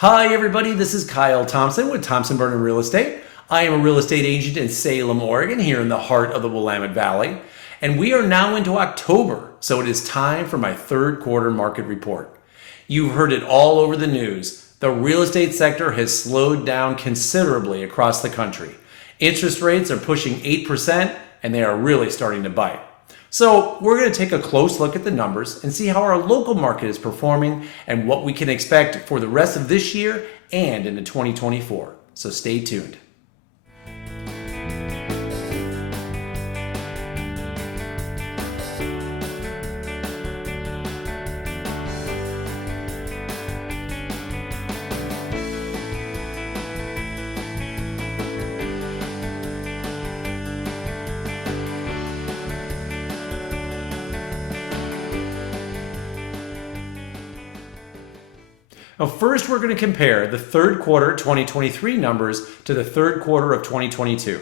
Hi everybody, this is Kyle Thompson with Tomson Burnham Real Estate. I am a real estate agent in Salem, Oregon, here in the heart of the Willamette Valley. And we are now into October, so it is time for my third quarter market report. You've heard it all over the news. The real estate sector has slowed down considerably across the country. Interest rates are pushing 8% and they are really starting to bite. So we're going to take a close look at the numbers and see how our local market is performing and what we can expect for the rest of this year and into 2024. So stay tuned. Now, first, we're going to compare the third quarter 2023 numbers to the third quarter of 2022.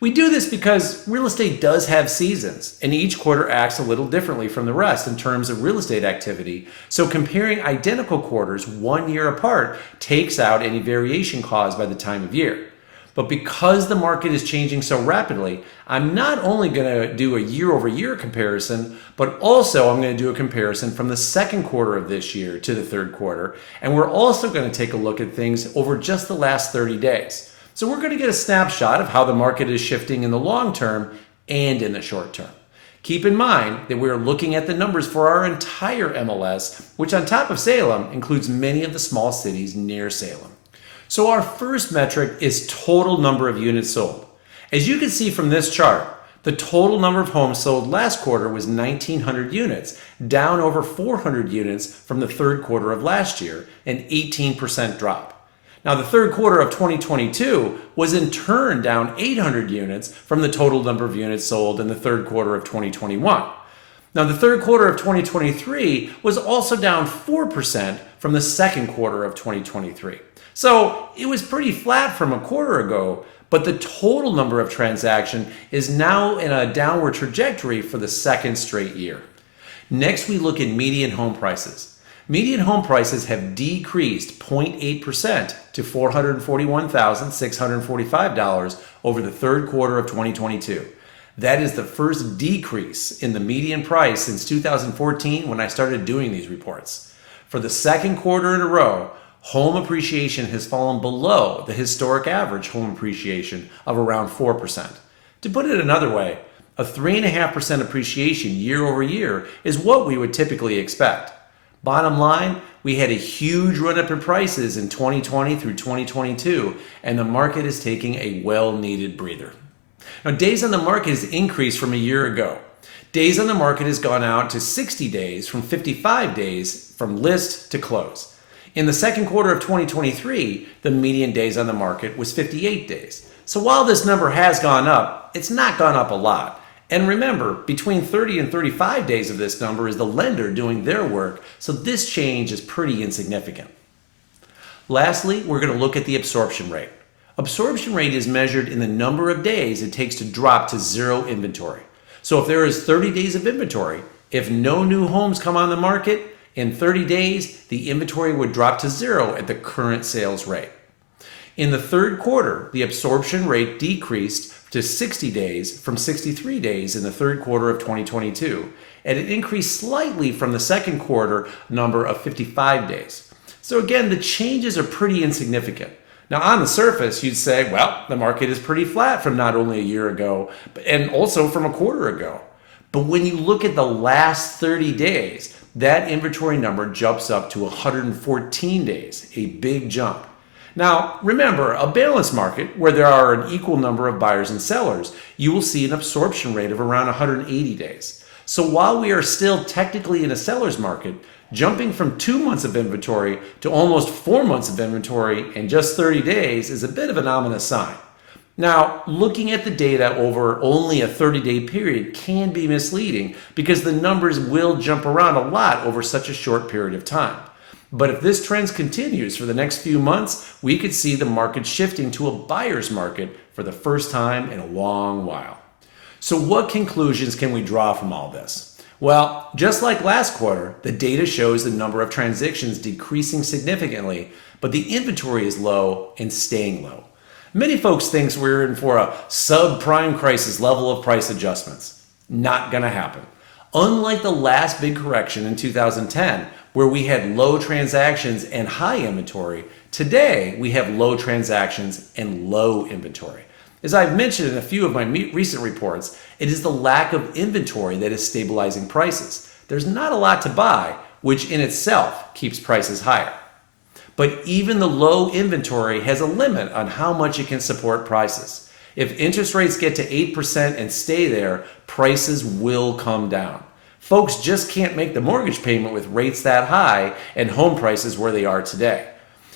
We do this because real estate does have seasons, and each quarter acts a little differently from the rest in terms of real estate activity. So comparing identical quarters 1 year apart takes out any variation caused by the time of year. But because the market is changing so rapidly, I'm not only going to do a year-over-year comparison, but also I'm going to do a comparison from the second quarter of this year to the third quarter. And we're also going to take a look at things over just the last 30 days. So we're going to get a snapshot of how the market is shifting in the long term and in the short term. Keep in mind that we're looking at the numbers for our entire MLS, which on top of Salem includes many of the small cities near Salem. So our first metric is total number of units sold. As you can see from this chart, the total number of homes sold last quarter was 1,900 units, down over 400 units from the third quarter of last year, an 18% drop. Now the third quarter of 2022 was in turn down 800 units from the total number of units sold in the third quarter of 2021. Now the third quarter of 2023 was also down 4% from the second quarter of 2023. So it was pretty flat from a quarter ago, but the total number of transactions is now in a downward trajectory for the second straight year. Next, we look at median home prices. Median home prices have decreased 0.8% to $441,645 over the third quarter of 2022. That is the first decrease in the median price since 2014 when I started doing these reports. For the second quarter in a row, home appreciation has fallen below the historic average home appreciation of around 4%. To put it another way, a 3.5% appreciation year over year is what we would typically expect. Bottom line, we had a huge run-up in prices in 2020 through 2022, and the market is taking a well-needed breather. Now, days on the market has increased from a year ago. Days on the market has gone out to 60 days from 55 days from list to close. In the second quarter of 2023, the median days on the market was 58 days. So while this number has gone up, it's not gone up a lot. And remember, between 30 and 35 days of this number is the lender doing their work, so this change is pretty insignificant. Lastly, we're going to look at the absorption rate. Absorption rate is measured in the number of days it takes to drop to zero inventory. So if there is 30 days of inventory, if no new homes come on the market, in 30 days, the inventory would drop to zero at the current sales rate. In the third quarter, the absorption rate decreased to 60 days from 63 days in the third quarter of 2022, and it increased slightly from the second quarter number of 55 days. So again, the changes are pretty insignificant. Now on the surface, you'd say, well, the market is pretty flat from not only a year ago, and also from a quarter ago. But when you look at the last 30 days, that inventory number jumps up to 114 days, a big jump. Now, remember, a balanced market where there are an equal number of buyers and sellers, you will see an absorption rate of around 180 days. So while we are still technically in a seller's market, jumping from 2 months of inventory to almost 4 months of inventory in just 30 days is a bit of an ominous sign. Now, looking at the data over only a 30-day period can be misleading because the numbers will jump around a lot over such a short period of time. But if this trend continues for the next few months, we could see the market shifting to a buyer's market for the first time in a long while. So what conclusions can we draw from all this? Well, just like last quarter, the data shows the number of transactions decreasing significantly, but the inventory is low and staying low. Many folks think we're in for a subprime crisis level of price adjustments. Not going to happen. Unlike the last big correction in 2010, where we had low transactions and high inventory, today we have low transactions and low inventory. As I've mentioned in a few of my recent reports, it is the lack of inventory that is stabilizing prices. There's not a lot to buy, which in itself keeps prices higher. But even the low inventory has a limit on how much it can support prices. If interest rates get to 8% and stay there, prices will come down. Folks just can't make the mortgage payment with rates that high and home prices where they are today.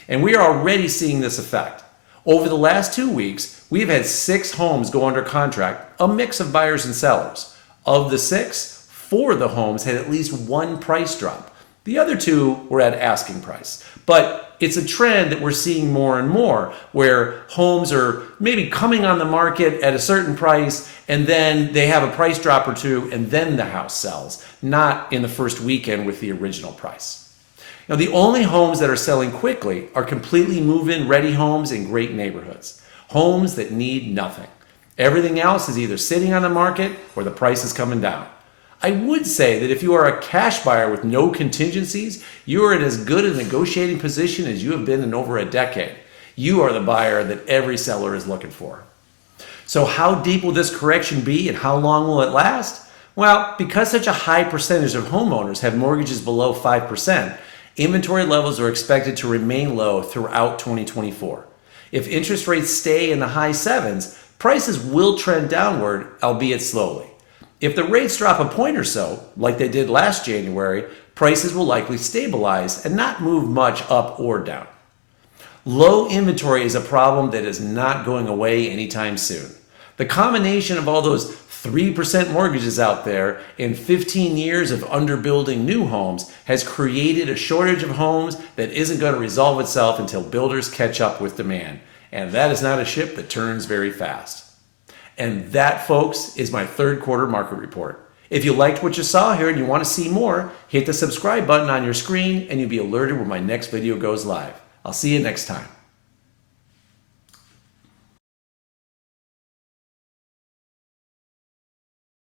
And we are already seeing this effect. Over the last 2 weeks, we've had 6 homes go under contract, a mix of buyers and sellers. Of the 6, 4 of the homes had at least one price drop. The other 2 were at asking price. But it's a trend that we're seeing more and more, where homes are maybe coming on the market at a certain price, and then they have a price drop or 2, and then the house sells, not in the first weekend with the original price. Now, the only homes that are selling quickly are completely move-in ready homes in great neighborhoods, homes that need nothing. Everything else is either sitting on the market or the price is coming down. I would say that if you are a cash buyer with no contingencies, you are in as good a negotiating position as you have been in over a decade. You are the buyer that every seller is looking for. So how deep will this correction be and how long will it last? Well, because such a high percentage of homeowners have mortgages below 5%, inventory levels are expected to remain low throughout 2024. If interest rates stay in the high 7s, prices will trend downward, albeit slowly. If the rates drop a point or so, like they did last January, prices will likely stabilize and not move much up or down. Low inventory is a problem that is not going away anytime soon. The combination of all those 3% mortgages out there and 15 years of underbuilding new homes has created a shortage of homes that isn't going to resolve itself until builders catch up with demand. And that is not a ship that turns very fast. And that, folks, is my third quarter market report. If you liked what you saw here and you want to see more, hit the subscribe button on your screen and you'll be alerted when my next video goes live. I'll see you next time.